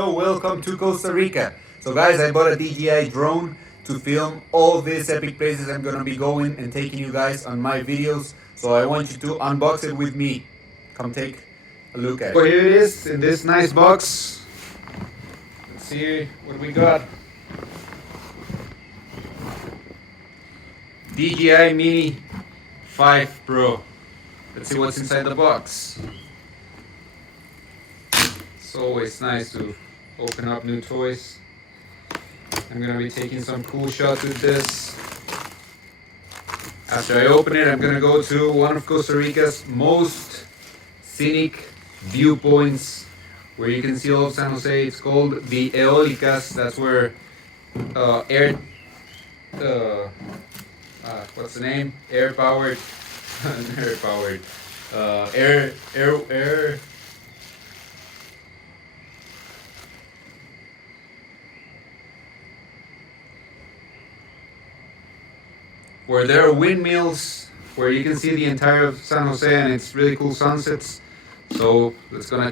Hello, welcome to Costa Rica. So guys, I bought a DJI drone to film all these epic places I'm gonna be going and taking you guys on my videos. So I want you to unbox it with me. Come take a look at it. So here it is in this nice box. Let's see what we got. DJI Mini 5 Pro. Let's see what's inside the box. It's always nice to open up new toys. I'm gonna be taking some cool shots with this. After I open it, I'm gonna go to one of Costa Rica's most scenic viewpoints where you can see all of San Jose. It's called the Eólicas. That's where what's the name? Air powered where there are windmills where you can see the entire of San Jose, and it's really cool sunsets. So we're gonna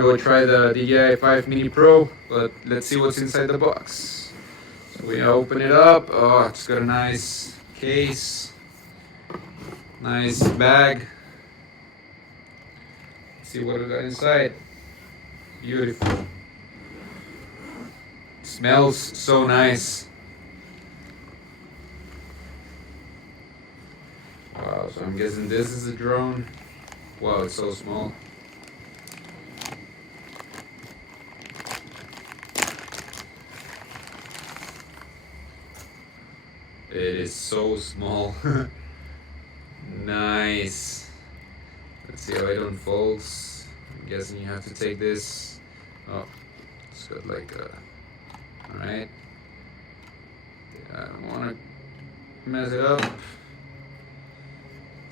go try the DJI 5 Mini Pro, but let's see what's inside the box. So we open it up. Oh, it's got a nice case, nice bag. Let's see what we got inside. Beautiful. Smells so nice. Wow, so I'm guessing this is a drone. Wow, it's so small. It is so small. Nice. Let's see how it unfolds. I'm guessing you have to take this. Oh, it's got like a... Alright. I don't want to mess it up.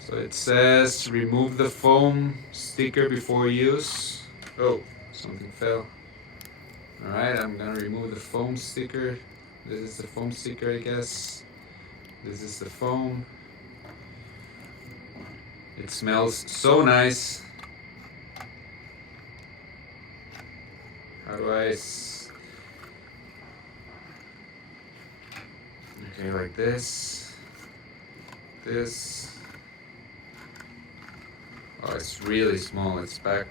So it says remove the foam sticker before use. Oh, something fell. Alright, I'm gonna remove the foam sticker. This is the foam sticker, I guess. This is the foam. It smells so nice. How do I... Okay, like this. This. Oh, it's really small. It's back.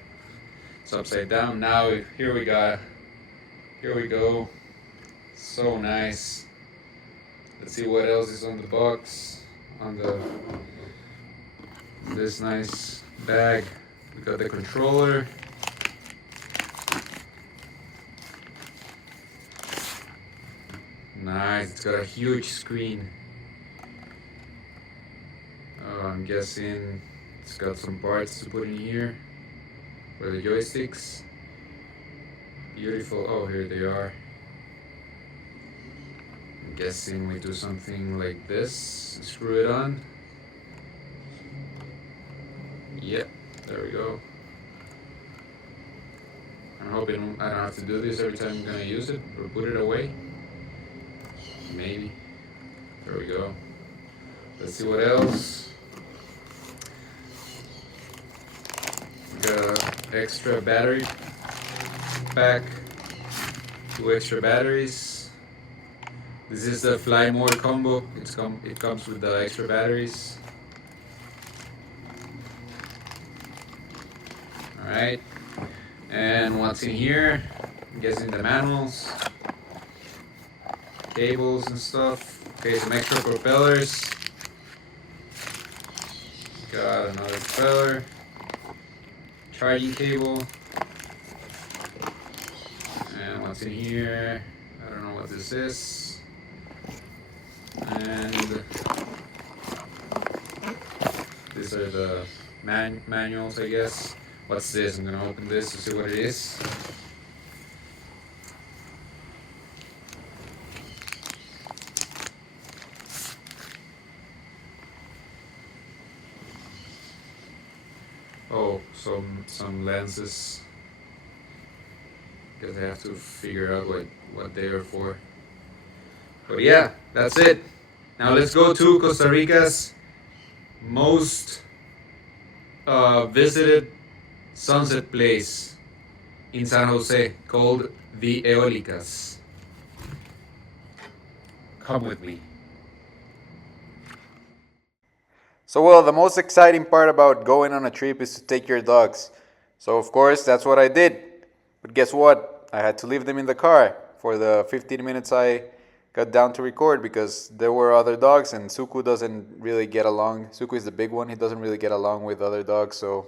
It's upside down. Now, here we go. Here we go. So nice. Let's see what else is on the box. On this nice bag. We got the controller. Nice. It's got a huge screen. Oh, I'm guessing it's got some parts to put in here for the joysticks. Beautiful. Oh, here they are. I'm guessing we do something like this. Screw it on. Yep, there we go. I'm hoping I don't have to do this every time I'm gonna use it or put it away. Maybe. There we go. Let's see what else. Extra battery pack, 2 extra batteries. This is the Fly More combo. It comes with the extra batteries. Alright, and what's in here? I'm guessing the manuals, cables and stuff. Okay, some extra propellers. Got another propeller. Charging cable. And what's in here? I don't know what this is. And these are the manuals, I guess. What's this? I'm gonna open this to see what it is. Oh, some lenses. Because I have to figure out what they are for. But yeah, that's it. Now let's go to Costa Rica's most visited sunset place. in San Jose called the Eólicas. Come with me. So well, the most exciting part about going on a trip is to take your dogs. So of course, that's what I did. But guess what? I had to leave them in the car for the 15 minutes I got down to record because there were other dogs and Suku doesn't really get along. Suku is the big one. He doesn't really get along with other dogs, so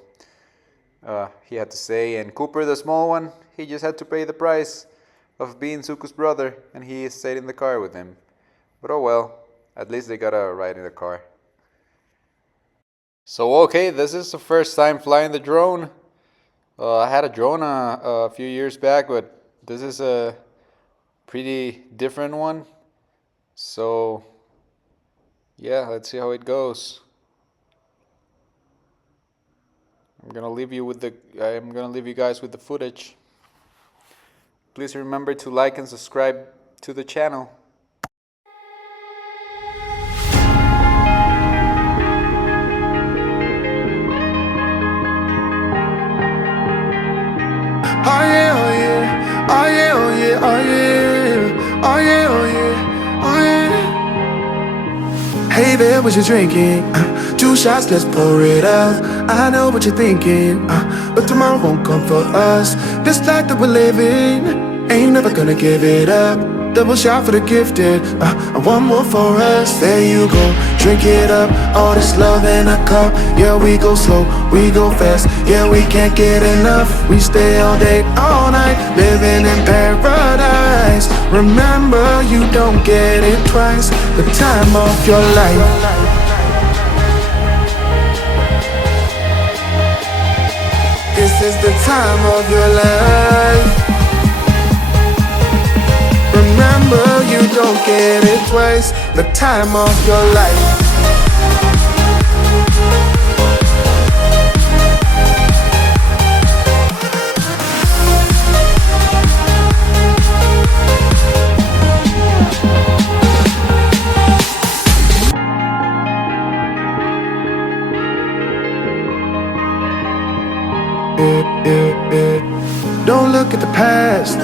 he had to stay. And Cooper, the small one, he just had to pay the price of being Suku's brother, and he stayed in the car with him. But oh well, at least they got a ride in the car. So okay, this is the first time flying the drone. I had a drone a few years back, but this is a pretty different one. So yeah, let's see how it goes. I'm gonna leave you guys with the footage. Please remember to like and subscribe to the channel. Oh yeah, oh yeah, oh yeah, oh yeah, oh yeah, oh yeah, oh yeah, oh yeah. Hey there, what you drinking? 2 shots, let's pour it out. I know what you're thinking, but tomorrow won't come for us. This life that we're living, ain't never gonna give it up. Double shot for the gifted, and one more for us. There you go, drink it up. All this love in a cup. Yeah, we go slow, we go fast. Yeah, we can't get enough. We stay all day, all night, living in paradise. Remember, you don't get it twice. The time of your life. This is the time of your life. Remember, you don't get it twice. The time of your life. Don't look at the past,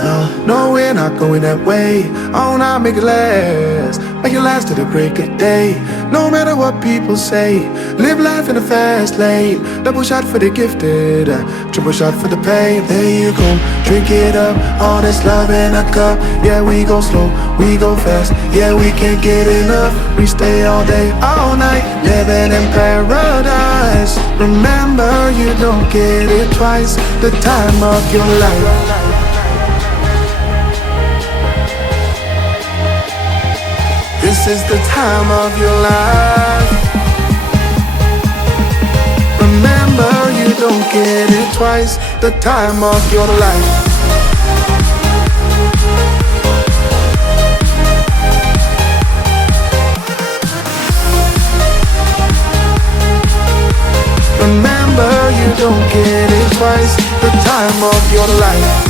no, we're not going that way. Oh, now make it last, make it last to the break of day. No matter what people say, live life in a fast lane. Double shot for the gifted, triple shot for the pain. There you go, drink it up, all this love in a cup. Yeah, we go slow, we go fast. Yeah, we can't get enough. We stay all day, all night, living in paradise. Remember, you don't get it twice. The time of your life. This is the time of your life. Remember, you don't get it twice. The time of your life. Remember, you don't get it twice. The time of your life.